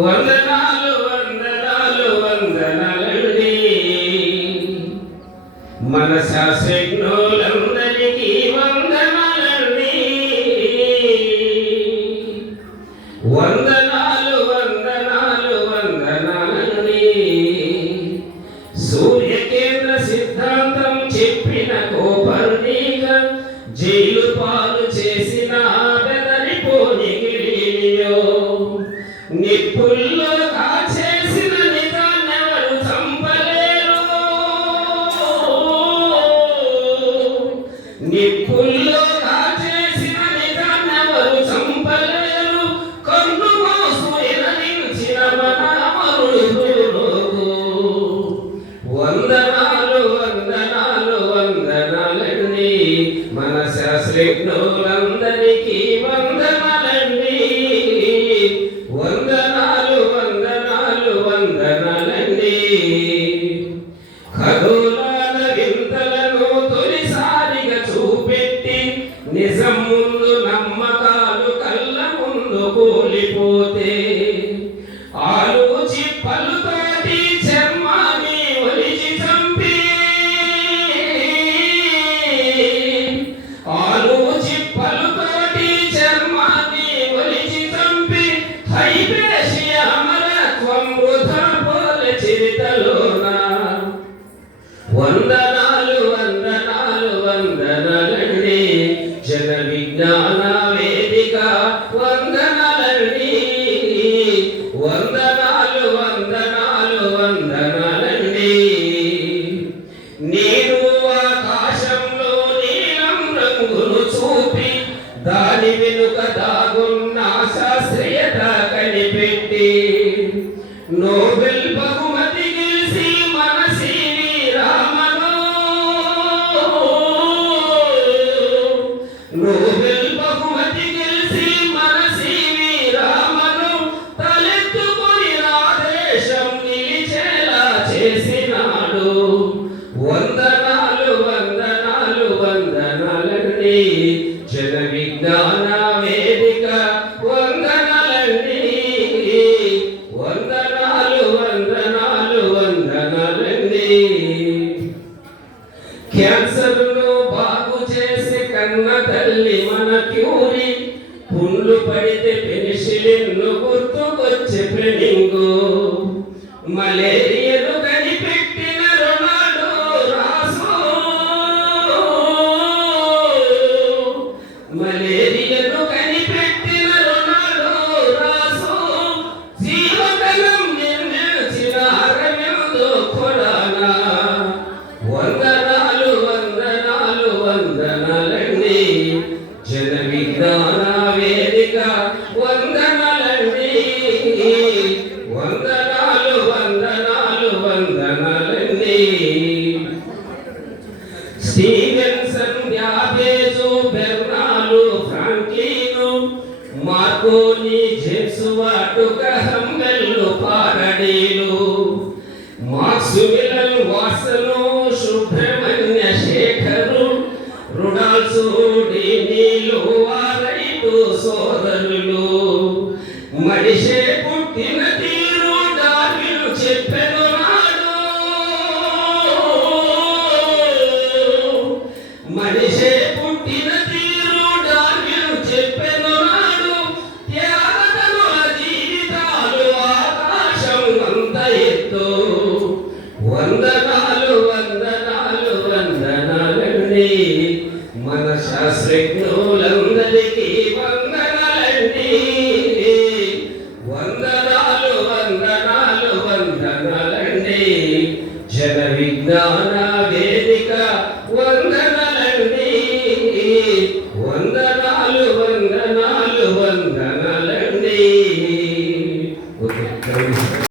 వందనాలు వందనాలు వందనాలండి మన శాస్త్రజ్ఞులందరికీ వందనాలండి. వందనాలు వందనాలు వందనాలండి. సూర్యకేంద్ర సిద్ధాంతం చెప్పిన కోపర్నికస్ జైలు పాలు చేసిన బెదరిపోని గిలియో నిప్పుల్లో కాచేసిన నిజాన్నెవరు చంపలేరు. నిప్పుల్లో కాచేసిన నిజాన్నెవరు చంపలేరు. కన్ను మోసు ఎననించిన మన అమరుడు. వందనాలు వందనాలు వందనాలండి మన శాస్త్రజ్ఞులందరికీ వందనాలండి. వందనాలు వందనాలు వందనాలండి. ఖగోళాల వింతలను తొలిసారిగా చూపెట్టి నిజం ముందు నమ్మకాలు కళ్ళ ముందు కూలిపోతే ఆలోచి పలుతోటి చర్మాన్ని ఒలిచి చంపి ఆలోచి పలుతోటి చర్మాన్ని ఒలిచి చంపి హైపేసి అమరత్వం వృధా పోల చరితలోన. వందనాలు వందనాలు వందనాలండి జన విజ్ఞాన వేదిక వందనాలండి. వందనాలు వందనాలు వందనాలండి. నేను ఆకాశంలో నీలం రంగును చూపి దాని వెనుక దాగున్న శాస్త్రీయత కనిపెట్టి నోబెల్ బహుమతి గెలిచి మన సివి రామను నోబెల్ బహుమతి గెలిచి మన సివి రామను తలెత్తుకొని నా దేశం నిలిచేలా చేసినాడు. వందనాలు వందనాలు వందనాలండి జన విజ్ఞాన వేదిక వందనాలండి. వందనాలు వందనాలు వందనాలండి. క్యాన్సర్ను బాగు చేసి కన్న తల్లి మన క్యూరి పుండ్లు పడితే పెనిసిలిన్ను గుర్తుకొచ్చే ప్రెనింగు మలేరియాను కనిపెట్టిన రొనాల్డో రాసో మలేరియాను కనిపెట్టిన రొనాల్డో రాసో జీవకలం నిర్మించిన అరవిందో ఖురానా. వందనాలు వందనాలు వందనాలండి జన విజ్ఞాన వేదిక వందనాలండి. వందనాలు వందనాలు వందనాలండి. Stevenson యాబేజు బెర్నాలు ఫ్రాంక్లిను Marconi James Watt Graham Bell పారడీలు Maxwell Watson Subrahmanya Sekhar Rudolf డీనీలు వారైటు సోదరులు మనిషే పుట్టినది